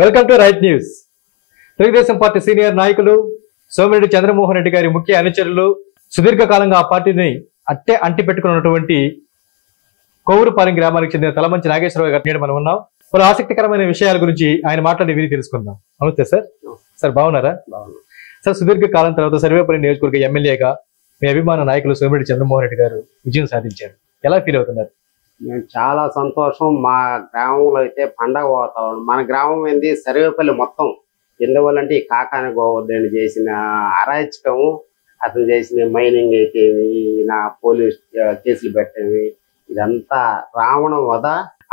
Welcome to right news. Telugu Desam party senior నాయకులు సోమిరెడ్డి చంద్రమోహన్ రెడ్డి గారి ముఖ్య అనుచరులు, సుదీర్ఘకాలంగా ఆ పార్టీని అంటి పెట్టుకున్నటువంటి కోవూరుపాలెం గ్రామానికి చెందిన తలమంచి నాగేశ్వరరావు గారి నేడు మనం ఉన్నాం. పలు ఆసక్తికరమైన విషయాల గురించి ఆయన మాట్లాడి విని తెలుసుకుందాం. నమస్తే సార్. సార్ బాగున్నారా? సార్, సుదీర్ఘ కాలం తర్వాత సర్వేపల్లి నియోజకవర్గ ఎమ్మెల్యేగా మీ అభిమాన నాయకులు సోమిరెడ్డి చంద్రమోహన్ రెడ్డి గారు విజయం సాధించారు. ఎలా ఫీల్ అవుతున్నారు? మేము చాలా సంతోషం. మా గ్రామంలో అయితే పండగ వాతావరణం. మన గ్రామం ఏంది సర్వేపల్లి మొత్తం. ఎందువల్లంటే ఈ కాకాని గోవర్ధన్ చేసిన అరాచకము, అతను చేసిన మైనింగ్ అయితే నా పోలీస్ కేసులు పెట్టేవి, ఇదంతా రావణ వధ.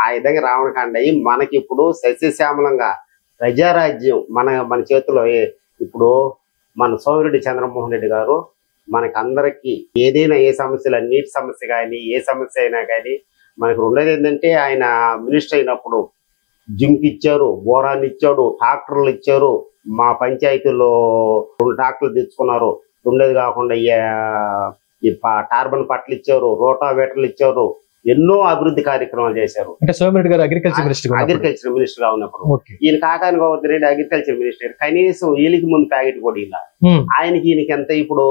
ఆ విధంగా రావణకాండ అయ్యి మనకి ఇప్పుడు సస్యశ్యామలంగా ప్రజారాజ్యం మన చేతిలో. ఇప్పుడు మన సోమిరెడ్డి చంద్రమోహన్ రెడ్డి గారు మనకి అందరికి ఏదైనా ఏ సమస్యలు, నీటి సమస్య కానీ ఏ సమస్య అయినా కానీ మనకు ఉండేది ఏంటంటే, ఆయన మినిస్టర్ అయినప్పుడు జింక్ ఇచ్చారు, బోరాన్ని ఇచ్చాడు, ట్రాక్టర్లు ఇచ్చారు. మా పంచాయతీలో 2 ట్రాక్టర్లు తెచ్చుకున్నారు. ఉండేది కాకుండా టార్బన్ పట్లు ఇచ్చారు, రోటావేటర్లు ఇచ్చారు. ఎన్నో అభివృద్ధి కార్యక్రమాలు చేశారు. అంటే సోమిరెడ్డి గారు అగ్రికల్చర్ మినిస్టర్ గా ఉన్నప్పుడు ఈయన కాకాని గోవర్ధన్ రెడ్డి అగ్రికల్చర్ మినిస్టర్. కనీసం ఈయనకి ముందు ప్యాకెట్ కూడా ఇలా ఆయనకి ఈయనకి ఎంత. ఇప్పుడు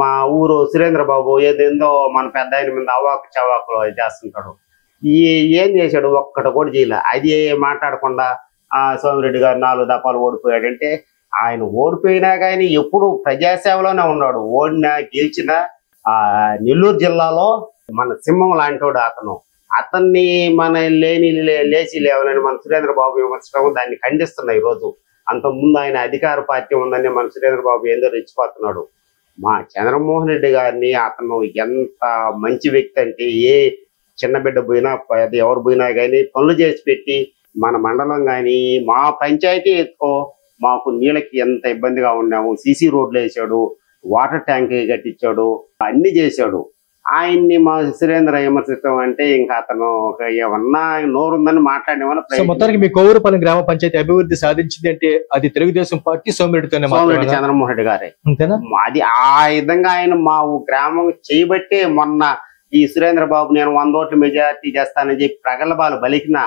మా ఊరు సురేంద్ర బాబు ఏదేందో మన పెద్ద ఆయన మీద అవాకు చవాకులు చేస్తుంటాడు. ఏం చేశాడు? ఒక్కటి కూడా చేయలే. అది మాట్లాడకుండా సోమిరెడ్డి గారు 4 దఫాలు ఓడిపోయాడంటే, ఆయన ఓడిపోయినా కానీ ఎప్పుడు ప్రజాసేవలోనే ఉన్నాడు. ఓడినా గెలిచినా నెల్లూరు జిల్లాలో మన సింహం లాంటివాడు అతను. అతన్ని మన లేచి లేవనని మన సురేంద్ర బాబు విమర్శించడం, దాన్ని ఖండిస్తున్నాయి ఈరోజు. అంతకుముందు ఆయన అధికార పార్టీ ఉందని మన సురేంద్ర బాబు ఏందో రెచ్చిపోతున్నాడు. మా చంద్రమోహన్ రెడ్డి గారిని అతను ఎంత మంచి వ్యక్తి అంటే, ఏ చిన్న బిడ్డ పోయినా ఎవరు పోయినా కానీ పనులు చేసి పెట్టి, మన మండలం కానీ మా పంచాయతీ ఎత్తుకో మాకు నీళ్ళకి ఎంత ఇబ్బందిగా ఉన్నాము. సీసీ రోడ్లు వేసాడు, వాటర్ ట్యాంక్ కట్టించాడు, అన్ని చేశాడు. ఆయన్ని మా సురేంద్ర విమర్శించడం అంటే ఇంకా అతను ఏమన్నా నోరుందని మాట్లాడేమన్నా. మొత్తానికి మీ కోవూరుపాలెం గ్రామ పంచాయతీ అభివృద్ధి సాధించింది అంటే అది తెలుగుదేశం పార్టీ సోమిరెడ్డితోనే, సోమిరెడ్డి చంద్రమోహన్ రెడ్డి గారే. అంతేనా? అది ఆ విధంగా ఆయన మా గ్రామం చేయబట్టే మొన్న ఈ సురేంద్ర బాబు నేను 100 ఓట్ల మెజార్టీ చేస్తానని చెప్పి ప్రగల్భాలు బలికిన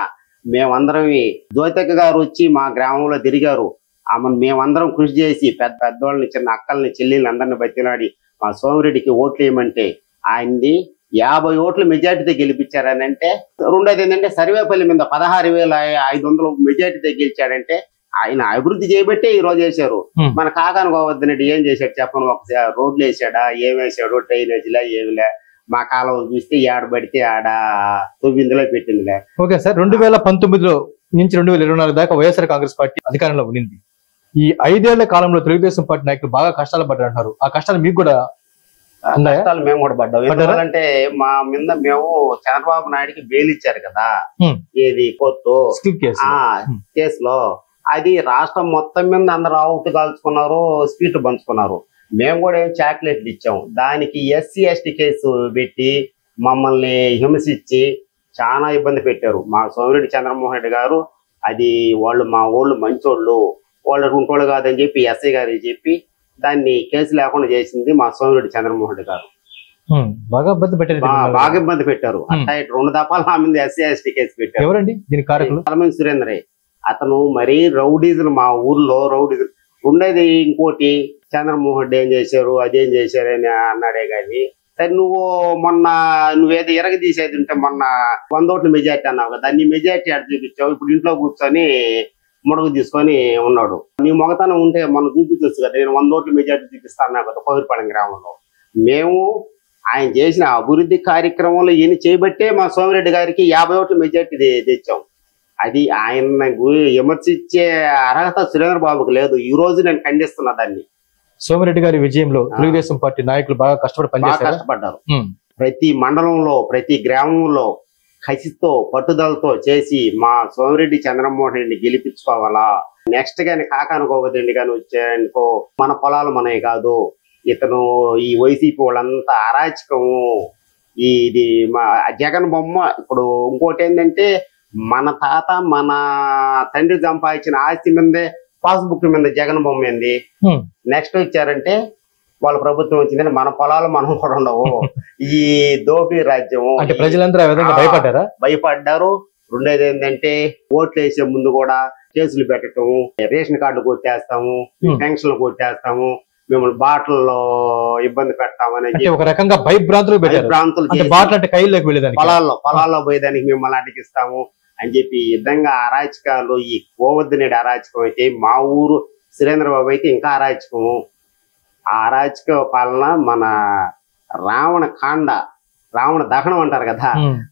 మేమందరం, జ్యోతిక గారు వచ్చి మా గ్రామంలో తిరిగారు. ఆమెను మేమందరం కృషి చేసి పెద్దవాళ్ళని, చిన్న అక్కల్ని, చెల్లెల్ని అందరిని బతిలాడి మా సోమిరెడ్డికి ఓట్లు వేయమంటే ఆయన్ని 50 ఓట్ల మెజార్టీతో గెలిపించారని అంటే, రెండోది ఏంటంటే సర్వేపల్లి మీద 16,500 మెజార్టీతో గెలిచాడంటే ఆయన అభివృద్ధి చేయబట్టే ఈ రోజు వేశారు. మన కాకాని గోవర్ధన్ రెడ్డి ఏం చేశాడు చెప్పను? ఒక రోడ్లు వేసాడా? ఏం వేసాడు? డ్రైనేజీలా? ఏమిలే. మా కాలం చూస్తే ఏడబడితే ఆడ 9 పెట్టిందిలే. ఓకే సార్, 2019 నుంచి 2024 దాకా వైఎస్ఆర్ కాంగ్రెస్ పార్టీ అధికారంలో ఉండింది. ఈ 5 ఏళ్ల కాలంలో తెలుగుదేశం పార్టీ నాయకులు బాగా కష్టాలు పడ్డారంటారు. ఆ కష్టాలు మీకు కూడా కష్టాలు మేము కూడా పడ్డాం. ఎందుకంటే మా మీద మేము చంద్రబాబు నాయుడికి బెయిల్ ఇచ్చారు కదా, ఏది కోర్టు కేసులో. అది రాష్ట్రం మొత్తం మీద అందరూ ఆవుట్ కాల్చుకున్నారు, స్వీట్ పంచుకున్నారు. మేము కూడా ఏం చాక్లెట్లు ఇచ్చాం. దానికి SC ST కేసు పెట్టి మమ్మల్ని హింసించి చాలా ఇబ్బంది పెట్టారు. మా సోమిరెడ్డి చంద్రమోహన్ రెడ్డి గారు అది మా ఊళ్ళు మంచోళ్ళు, వాళ్ళు ఉంటోళ్ళు కాదని చెప్పి SI గారికి చెప్పి దాన్ని కేసు లేకుండా చేసింది మా సోమిరెడ్డి చంద్రమోహన్ రెడ్డి గారు. బాగా ఇబ్బంది పెట్టారు. అట్లా 2 దఫాలు నా మీద SC ST కేసు పెట్టారు. ఎవరండి దీని కారకులు? తలమంచి సురేంద్రే. అతను మరీ రౌడీజం, మా ఊర్లో రౌడీజం ఉండేది. ఇంకోటి చంద్రమోహన్ రెడ్డి ఏం చేశారు, అదేం చేశారని అన్నాడే కానీ, సరే నువ్వేదో తీసేది ఉంటే మొన్న 100 ఓట్ల మెజార్టీ అన్నావు కదా, దాన్ని మెజార్టీ అటు చూపించావు. ఇప్పుడు ఇంట్లో కూర్చొని ముడుగు తీసుకొని ఉన్నాడు. నీ మొగతనం ఉంటే మనం చూపించవచ్చు కదా. నేను 100 ఓట్ల మెజార్టీ చూపిస్తాను కదా కోవూరుపాలెం గ్రామంలో. మేము ఆయన చేసిన అభివృద్ధి కార్యక్రమంలో ఈయన చేయబట్టే మా సోమిరెడ్డి గారికి 50 ఓట్ల మెజార్టీ తెచ్చాం. అది ఆయన విమర్శించే అర్హత సురేంద్ర బాబుకు లేదు. ఈ రోజు నేను ఖండిస్తున్నా దాన్ని. సోమిరెడ్డి గారి విజయంలో తెలుగుదేశం పార్టీ నాయకులు బాగా కష్టపడ్డారు. ప్రతి మండలంలో, ప్రతి గ్రామంలో కసితో, పట్టుదలతో చేసి మా సోమిరెడ్డి చంద్రమోహన్ రెడ్డిని గెలిపించుకోవాలా. నెక్స్ట్ గాని కాకాని గోవర్ధన్ రెడ్డి గాని వచ్చాయనుకో, మన పొలాలు మనవి కాదు. ఇతను ఈ వైసీపీ వాళ్ళంతా అరాచకము. ఇది మా జగన్ బొమ్మ. ఇప్పుడు ఇంకోటి ఏంటంటే, మన తాత మన తండ్రి సంపాదించిన ఆస్తి మీదే పాస్బుక్ మీద జగన్ బొమ్మ ఏంది. నెక్స్ట్ వచ్చారంటే వాళ్ళ ప్రభుత్వం వచ్చిందని మన పొలాలు మనం కూడా ఉండవు. ఈ దోపిడీ రాజ్యం అంటే ప్రజలందరూ భయపడ్డారు. రెండేది ఏంటంటే ఓట్లు వేసే ముందు కూడా కేసులు పెట్టటము, రేషన్ కార్డులు కొట్టేస్తాము, పెన్షన్లు కొట్టేస్తాము, మిమ్మల్ని బాటల్లో ఇబ్బంది పెడతామని ఒక రకంగా భయభ్రాంతులు పొలాల్లో పోయేదానికి మిమ్మల్ని అడ్డగిస్తాము అని చెప్పి ఈ విధంగా అరాచకాలు, ఈ గోవర్ధనుడి అరాచకం అయితే, మా ఊరు సురేంద్రబాబు అయితే ఇంకా అరాచకము. ఆ అరాచక పాలన మన రావణ దహనం అంటారు కదా,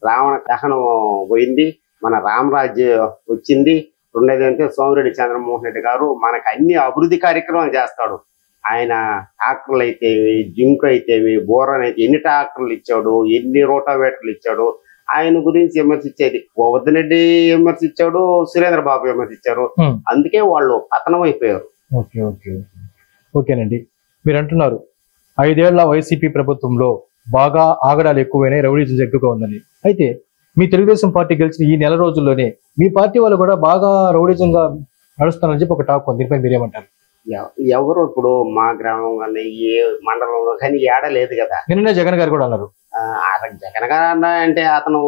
రావణ దహనం పోయింది, మన రామరాజ్యం వచ్చింది. రెండోది అంటే సోమిరెడ్డి చంద్రమోహన్ రెడ్డి గారు మనకు అన్ని అభివృద్ధి కార్యక్రమాలు చేస్తాడు. ఆయన ట్రాక్టర్లు అయితేవి, జింక్ అయితేవి, బోరన్ అయితే ఎన్ని ట్రాక్టర్లు ఇచ్చాడు, ఎన్ని రోటావేటర్లు ఇచ్చాడు. ఆయన గురించి విమర్శించేది గోవర్ధన్ రెడ్డి విమర్శించాడు, సురేంద్రబాబు విమర్శించారు. అందుకే వాళ్ళు పతనం అయిపోయారు. ఓకేనండి, మీరు అంటున్నారు 5 ఏళ్ల వైసీపీ ప్రభుత్వంలో బాగా ఆగడాలు ఎక్కువైనాయి, రౌడీజం ఎక్కువగా ఉందని. అయితే మీ తెలుగుదేశం పార్టీ గెలిచిన ఈ నెల రోజుల్లోనే మీ పార్టీ వాళ్ళు కూడా బాగా రౌడీజంగా నడుస్తారని చెప్పి ఒక టాక్ ఉంది. దీనిపై మీరేమంటారు? ఎవరు ఇప్పుడు మా గ్రామం కానీ ఏ మండలంలో కానీ ఏడలేదు కదా. నిన్ననే జగన్ గారు కూడా అన్నారు. జగన్ గారు అన్నా అంటే అతను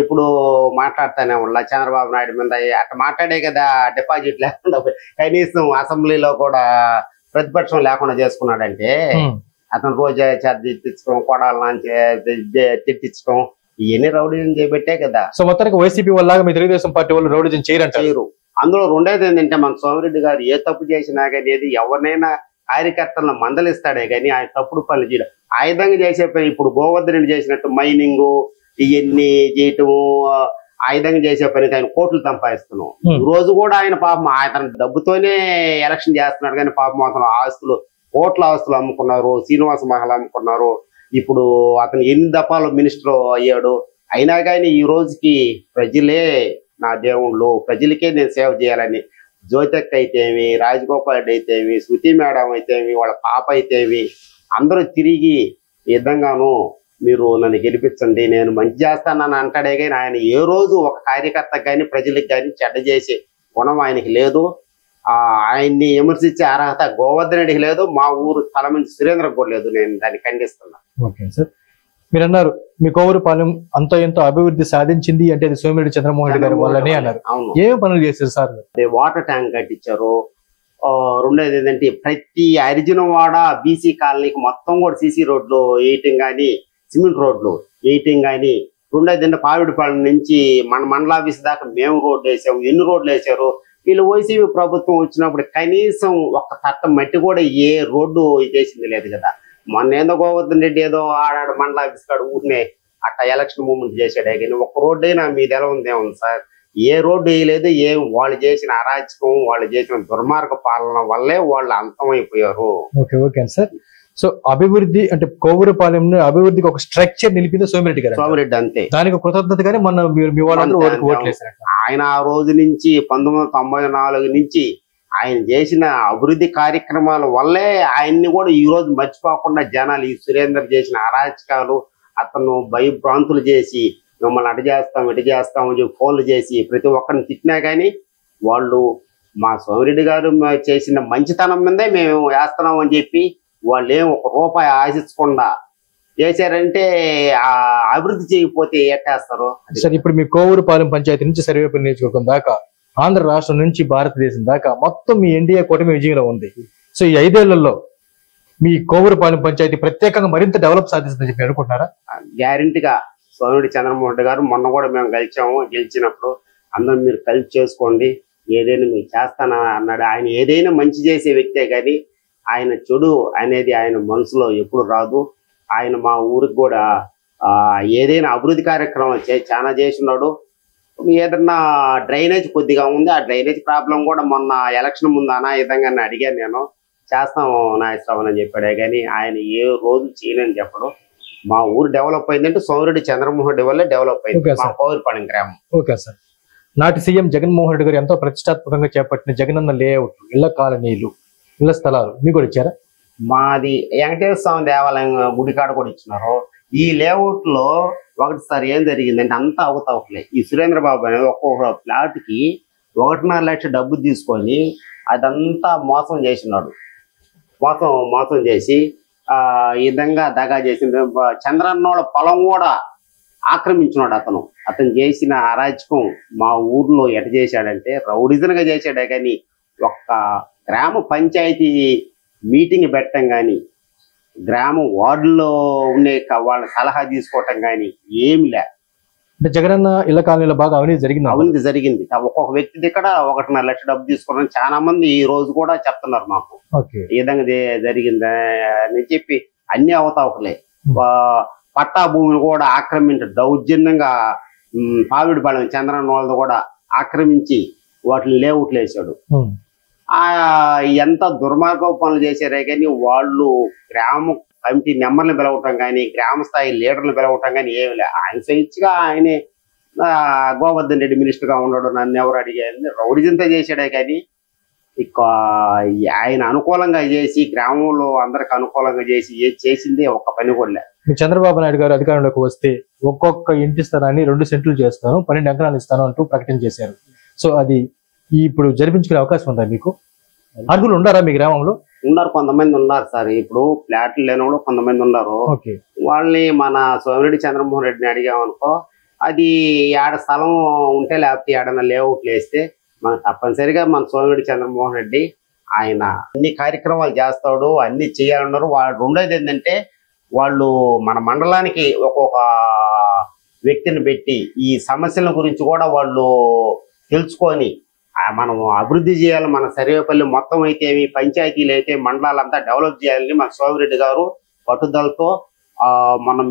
ఎప్పుడు మాట్లాడుతానే ఉన్నా చంద్రబాబు నాయుడు మీద అట్లా మాట్లాడే కదా డిపాజిట్ లేకుండా కనీసం అసెంబ్లీలో కూడా ప్రతిపక్షం లేకుండా చేసుకున్నాడంటే అతను రోజు తెచ్చుకోవడం, కొడాలని తిట్టించడం, ఇవన్నీ రౌడీజం చేపెట్టే కదా. సో మొత్తానికి వైసీపీ వల్ల మీ తెలుగుదేశం పార్టీ వాళ్ళు రౌడీజం చేయరు. అందులో రెండేది ఏంటంటే మన సోమిరెడ్డి గారు ఏ తప్పు చేసినా కానీ ఏది ఎవరినైనా కార్యకర్తలను మందలిస్తాడే కానీ ఆయన తప్పుడు పనులు చేయడం. ఆయుధంగా చేసే పని ఇప్పుడు గోవర్ధనుడు చేసినట్టు మైనింగ్ ఇవన్నీ చేయటము, ఆయుధంగా చేసే పనికి ఆయన కోట్లు సంపాదిస్తున్నాం. ఈ రోజు కూడా ఆయన పాపం ఆయన డబ్బుతోనే ఎలక్షన్ చేస్తున్నాడు కానీ పాపం అతను ఆస్తులు, కోట్ల ఆస్తులు అమ్ముకున్నారు, శ్రీనివాస మహల్ అమ్ముకున్నారు. ఇప్పుడు అతను ఎన్ని దఫాలు మినిస్టర్ అయ్యాడు. అయినా కానీ ఈ రోజుకి ప్రజలే నా దేవుళ్ళు, ప్రజలకే నేను సేవ చేయాలని జ్యోతక్ అయితేమి, రాజగోపాల్ రెడ్డి అయితేమి, శృతి మేడం అయితేమి, వాళ్ళ పాప అయితేమి అందరూ తిరిగి విధంగాను మీరు నన్ను గెలిపించండి, నేను మంచి చేస్తానని అంటాడే కానీ ఆయన ఏ రోజు ఒక కార్యకర్తకు కానీ ప్రజలకు కానీ చెడ్డ చేసే గుణం ఆయనకి లేదు. ఆయన్ని విమర్శించే అర్హత గోవర్ధన్ రెడ్డికి లేదు, మా ఊరు తలమంచి సురేంద్రకు కూడా లేదు. నేను దాన్ని ఖండిస్తున్నా. ఓకే సార్, మీరు అన్నారు మీ కోవూరుపాలెం అంత ఎంతో అభివృద్ధి సాధించింది అంటే అది సోమిరెడ్డి చంద్రమోహన్ రెడ్డి గారి వల్లనే అన్నారు. ఏం పనులు చేశారు సార్? వాటర్ ట్యాంక్ కట్టించారు. రెండోది ఏంటంటే ప్రతి అరిజినవాడ బీసీ కాలనీకి మొత్తం కూడా సీసీ రోడ్లు వేయటం కానీ, సిమెంట్ రోడ్లు వేయటం కానీ. రెండోది ఏంటంటే పావిడిపాలెం నుంచి మన మండలాఫీస్ దాకా మేము రోడ్లు వేసాము. ఎన్ని రోడ్లు వేసారు వీళ్ళు. వైసీపీ ప్రభుత్వం వచ్చినప్పుడు కనీసం ఒక తట్ట మట్టి కూడా ఏ రోడ్డు చేసింది లేదు కదా. మొన్న ఏదో గోవర్ధన్ రెడ్డి ఏదో ఆడాడు మండలాఫీస్ కాడు ఊరినే అట్లా ఎలక్షన్ మూమెంట్ చేశాడే కానీ ఒక్క రోడ్డు అయినా మీది ఎలా ఉందేముంది సార్? ఏ రోడ్డు వేయలేదు. ఏం వాళ్ళు చేసిన అరాచకం, వాళ్ళు చేసిన దుర్మార్గ పాలన వల్లే వాళ్ళు అంతమైపోయారు. Okay sir. సో అభివృద్ధి అంటే కోవూరుపాలెం అభివృద్ధికి ఒక స్ట్రక్చర్ నిలిపింది సోమిరెడ్డి గారు. సోమిరెడ్డి అంతే. దానికి కృతజ్ఞతగానే మొన్న మీ వాళ్ళందరూ ఓట్లేశారు. ఆయన ఆ రోజు నుంచి 1994 నుంచి ఆయన చేసిన అభివృద్ధి కార్యక్రమాల వల్లే ఆయన్ని కూడా ఈ రోజు మర్చిపోకుండా జనాలు ఈ సురేందర్ చేసిన అరాచకాలు, అతను భయభ్రాంతులు చేసి మిమ్మల్ని అటు చేస్తాం ఇటు చేస్తాం అని చెప్పి ఫోన్లు చేసి ప్రతి ఒక్కరిని తిట్టినా కానీ వాళ్ళు మా సోమిరెడ్డి గారు చేసిన మంచితనం మీదే మేము వేస్తున్నాం అని చెప్పి వాళ్ళు ఏం ఒక రూపాయి ఆశించకుండా చేశారంటే ఆ అభివృద్ధి చేయకపోతే ఎట్టేస్తారు. సార్ ఇప్పుడు మీ కోవూరుపాలెం పంచాయతీ నుంచి సర్వేపల్లి నియోజకవర్గం దాకా, ఆంధ్ర రాష్ట్రం నుంచి భారతదేశం దాకా మొత్తం మీ ఎన్డీఏ కూటమి విజయంలో ఉంది. సో ఈ 5 ఏళ్లలో మీ కోవూరుపాలెం పంచాయతీ ప్రత్యేకంగా మరింత డెవలప్ సాధిస్తుందని చెప్పి అనుకుంటున్నారా? గ్యారెంటీగా సోమిరెడ్డి చంద్రమోహన్ రెడ్డి గారు మొన్న కూడా మేము గెలిచినప్పుడు అందరూ మీరు కలిసి చేసుకోండి, ఏదైనా మీరు చేస్తానా అన్నాడు. ఆయన ఏదైనా మంచి చేసే వ్యక్తే కానీ ఆయన చెడు అనేది ఆయన మనసులో ఎప్పుడు రాదు. ఆయన మా ఊరికి కూడా ఏదైనా అభివృద్ధి కార్యక్రమం చాలా చేస్తున్నాడు. ఏదన్నా డ్రైనేజ్ కొద్దిగా ఉంది, ఆ డ్రైనేజ్ ప్రాబ్లం కూడా మొన్న ఎలక్షన్ ముందు అనాయుధంగా అడిగాను నేను, చేస్తాం నాగేశ్వరరావు అని చెప్పాడే కానీ ఆయన ఏ రోజు చేయలేని చెప్పడం. మా ఊరు డెవలప్ అయిందంటే సోమిరెడ్డి చంద్రమోహన్ రెడ్డి వల్లే డెవలప్ అయింది మా కోవూరుపాలెం గ్రామం. Okay sir. నాటి సీఎం జగన్మోహన్ రెడ్డి గారు ఎంతో ప్రతిష్టాత్మకంగా చేపట్టిన జగనన్న లేఅవుట్, ఇళ్ల కాలనీలు, ఇళ్ల స్థలాలు మీకు కూడా ఇచ్చారా? మాది వెంకటేశ్వర స్వామి దేవాలయం గుడికాడ కూడా ఇచ్చినారు. ఈ లేఅవుట్ లో ఒకటిసారి ఏం జరిగిందంటే అంతా అవతవకలే. ఈ సురేంద్రబాబు అనేది ఒక్కొక్క ఫ్లాట్ కి 1.5 లక్ష డబ్బు తీసుకొని అదంతా మోసం చేసినాడు. మోసం చేసి ఈ విధంగా దగా చేసింది. చంద్రన్నోళ్ళ పొలం కూడా ఆక్రమించినాడు అతను చేసిన అరాచకం మా ఊర్లో ఎట చేశాడంటే రౌడిజన్గా చేశాడే కానీ ఒక్క గ్రామ పంచాయతీ మీటింగ్ పెట్టడం కానీ గ్రామం వార్డులో ఉండే వాళ్ళ సలహా తీసుకోవటం కానీ ఏమి లే. అంటే జగనన్న ఇళ్ల కాలనీలో బాగా అవినీతి జరిగింది. అవినీతి జరిగింది. ఒక్కొక్క వ్యక్తి దగ్గర 1.5 లక్ష డబ్బు తీసుకున్నాను చాలా మంది ఈ రోజు కూడా చెప్తున్నారు మాకు ఈ విధంగా జరిగింది అని చెప్పి. అన్ని అవతావకలే. పట్టా భూమిని కూడా ఆక్రమించి దౌర్జన్యంగా పావిడిపాలెం చంద్రన్న వాళ్ళది కూడా ఆక్రమించి వాటిని లేఅవుట్లు వేసాడు. ఎంత దుర్మార్గ పనులు చేశారే కానీ వాళ్ళు గ్రామ కమిటీ నెంబర్లు పిలవటం కానీ గ్రామ స్థాయి లీడర్లు పిలవటం కానీ ఏమి లే. ఆయన స్వేచ్ఛగా ఆయనే గోవర్ధన్ రెడ్డి మినిస్టర్ గా ఉన్నాడు. నన్ను ఎవరు అడిగారు రౌడిజంతా చేశాడే కానీ ఇక ఆయన అనుకూలంగా చేసి గ్రామంలో అందరికి అనుకూలంగా చేసి చేసింది ఒక్క పని కూడా. చంద్రబాబు నాయుడు గారు అధికారంలోకి వస్తే ఒక్కొక్క ఇంటి స్థలాన్ని 2 సెంట్లు చేస్తాను, 12 ఎకరాలు ఇస్తాను అంటూ ప్రకటన చేశారు. సో అది ఇప్పుడు జరిపించుకునే అవకాశం ఉందా మీకు? అర్హులు ఉన్నారా మీ గ్రామంలో? ఉన్నారు, కొంతమంది ఉన్నారు సార్. ఇప్పుడు ఫ్లాట్లు లేని కూడా కొంతమంది ఉన్నారు. వాళ్ళని మన సోమిరెడ్డి చంద్రమోహన్ రెడ్డిని అడిగామనుకో అది ఏడ స్థలం ఉంటే లేకపోతే ఏడన్నా లేఅవుట్లు వేస్తే మనం తప్పనిసరిగా మన సోమిరెడ్డి చంద్రమోహన్ రెడ్డి ఆయన అన్ని కార్యక్రమాలు చేస్తాడు, అన్ని చేయాలన్నారు. వాళ్ళు రెండోది ఏంటంటే వాళ్ళు మన మండలానికి ఒక్కొక్క వ్యక్తిని పెట్టి ఈ సమస్యల గురించి కూడా వాళ్ళు తెలుసుకొని మనం అభివృద్ధి చేయాలి. మన సర్వేపల్లి మొత్తం అయితే పంచాయతీలు అయితే మండలాలంతా డెవలప్ చేయాలని మన సోమిరెడ్డి గారు పట్టుదలతో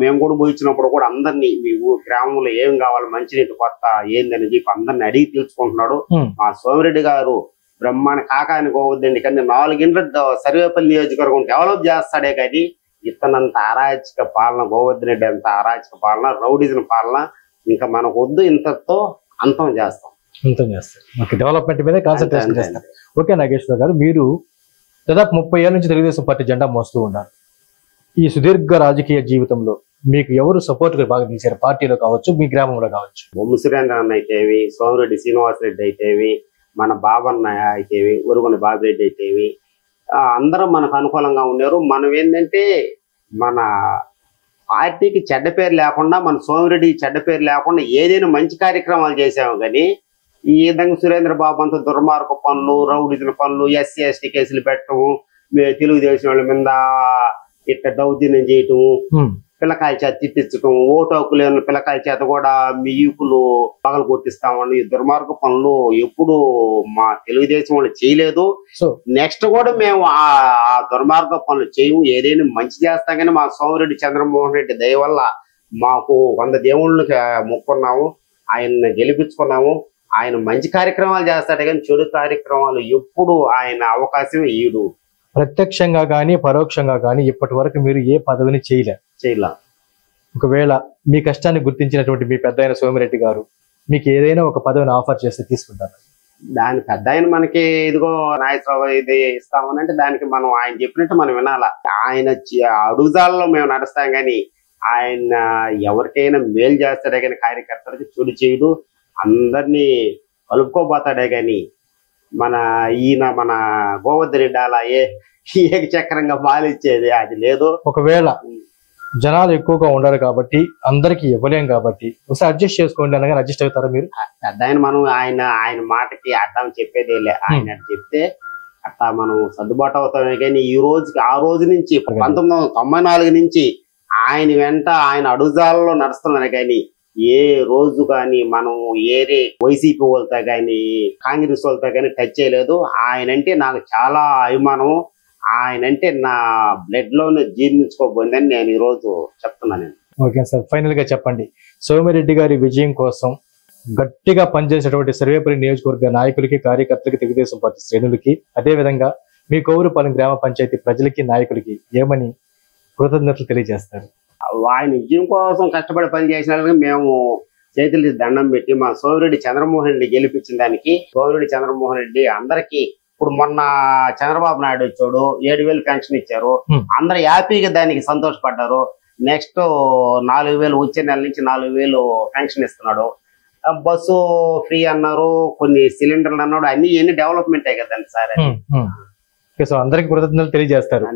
మేము కూడా పోయించినప్పుడు కూడా అందరినీ మీ గ్రామంలో ఏం కావాలి మంచినీటి కొత్త ఏందని చెప్పి అందరిని అడిగి తెలుసుకుంటున్నాడు. మా సోమిరెడ్డి గారు బ్రహ్మాండ కాకాని పోవద్దండి కానీ 4 ఇండ్ల సర్వేపల్లి నియోజకవర్గం డెవలప్ చేస్తాడే కానీ ఇతనంత అరాచక పాలన గోవర్ధన్ రెడ్డి అంత అరాచక పాలన రౌడిజం పాలన ఇంకా మనకు వద్దు. ఇంతతో అంతం చేస్తాం. డెవలప్మెంట్ మీద కాన్సన్ట్రేషన్ చేస్తారు. ఓకే నాగేశ్వర గారు, మీరు దాదాపు 30 ఏళ్ళ నుంచి తెలుగుదేశం పార్టీ జెండా మోస్తూ ఉన్నారు. ఈ సుదీర్ఘ రాజకీయ జీవితంలో మీకు ఎవరు సపోర్ట్ గా బాగా తీశారు? పార్టీలో కావచ్చు, మీ గ్రామంలో కావచ్చు. బొమ్మ సురేంద్ర అన్న అయితేవి, సోమిరెడ్డి శ్రీనివాసరెడ్డి అయితేవి, మన బాబన్న అయితేవి, ఉరుగుని బాబిరెడ్డి అయితేవి అందరం మనకు అనుకూలంగా ఉన్నారు. మనం ఏంటంటే మన పార్టీకి చెడ్డ పేరు లేకుండా మన సోమిరెడ్డి చెడ్డ పేరు లేకుండా ఏదైనా మంచి కార్యక్రమాలు చేసాము కానీ ఈ విధంగా సురేంద్ర బాబు అంత దుర్మార్గ పనులు రౌడిజం పనులు ఎస్సీ ఎస్టీ కేసులు పెట్టడం తెలుగుదేశం వాళ్ళ మీద ఇట్లా దౌర్జన్యం చేయటము పిల్లకాయల చేత తిట్టించడం ఓటు హక్కు లేని పిల్లకాయల చేత కూడా మీకులు పగలు కొట్టిస్తామని దుర్మార్గ పనులు ఎప్పుడు మా తెలుగుదేశం వాళ్ళు చేయలేదు. నెక్స్ట్ కూడా మేము ఆ దుర్మార్గ పనులు చేయము. ఏదైనా మంచి చేస్తాం కానీ మా సోమిరెడ్డి చంద్రమోహన్ రెడ్డి దయ వల్ల మాకు 100 దేవుళ్ళకి మొక్కున్నాము, ఆయన్ని గెలిపించుకున్నాము. ఆయన మంచి కార్యక్రమాలు చేస్తాడు కానీ చెడు కార్యక్రమాలు ఎప్పుడు ఆయన అవకాశం ఇయ్యడు. ప్రత్యక్షంగా గానీ పరోక్షంగా గానీ ఇప్పటి వరకు మీరు ఏ పదవిని చేయలే. ఒకవేళ మీ కష్టాన్ని గుర్తించినటువంటి మీ పెద్ద సోమిరెడ్డి గారు మీకు ఏదైనా ఒక పదవిని ఆఫర్ చేస్తే తీసుకుంటారు? దాని పెద్ద ఆయన మనకి ఇదిగో నాయకురావు ఇది ఇస్తామని అంటే దానికి మనం ఆయన చెప్పినట్టు మనం వినాలా. ఆయన అడుగుదాల్లో మేము నడుస్తాం కానీ ఆయన ఎవరికైనా మేలు చేస్తాడే కానీ కార్యకర్తలకి చెడు చేయడు, అందరినీ కలుపుకోబోతాడే కానీ మన గోవర్ధన్ రెడ్డి అలా ఏకచక్రంగా పాలిచ్చేది అది లేదు. ఒకవేళ జనాలు ఎక్కువగా ఉండరు కాబట్టి అందరికి ఇవ్వలేం కాబట్టి ఒకసారి అడ్జస్ట్ చేసుకోండి అనగా అడ్జస్ట్ అవుతారా మీరు? పెద్ద మనం ఆయన మాటకి అడ్డం చెప్పేదే లే. ఆయన చెప్తే అట్లా మనం సర్దుబాటు అవుతామే కానీ ఆ రోజు నుంచి 1994 నుంచి ఆయన వెంట ఆయన అడుగుజాలలో నడుస్తున్నాను కానీ ఏ రోజు కానీ మనం ఏరే వైసీపీ వాళ్ళతో కానీ కాంగ్రెస్ వాళ్ళతో కానీ టచ్ చేయలేదు. ఆయనంటే నాకు చాలా అభిమానం. ఆయనంటే నా బ్లడ్ లోనే జీర్ణించుకోబోయిందని నేను ఈ రోజు చెప్తున్నాను. ఓకే సార్, ఫైనల్ గా చెప్పండి, సోమిరెడ్డి గారి విజయం కోసం గట్టిగా పనిచేసినటువంటి సర్వేపల్లి నియోజకవర్గ నాయకులకి కార్యకర్తలకి తెలుగుదేశం పార్టీ శ్రేణులకి అదేవిధంగా మీ కౌరుపాలెం గ్రామ పంచాయతీ ప్రజలకి నాయకులకి ఏమని కృతజ్ఞతలు తెలియజేస్తారు? ఆయన విజయం కోసం కష్టపడి పని చేసిన మేము చేతులు దండం పెట్టి మా సోమిరెడ్డి చంద్రమోహన్ రెడ్డి గెలిపించిన దానికి సోమిరెడ్డి చంద్రమోహన్ రెడ్డి అందరికి ఇప్పుడు మొన్న చంద్రబాబు నాయుడు వచ్చాడు 7,000 పెన్షన్ ఇచ్చారు, అందరు హ్యాపీగా దానికి సంతోషపడ్డారు. నెక్స్ట్ 4,000 వచ్చే నెల నుంచి 4,000 పెన్షన్ ఇస్తున్నాడు. బస్సు ఫ్రీ అన్నారు, కొన్ని సిలిండర్లు అన్నాడు, అన్ని డెవలప్మెంట్ కదండి సార్. అందరికి కృతజ్ఞతలు తెలియజేస్తారు.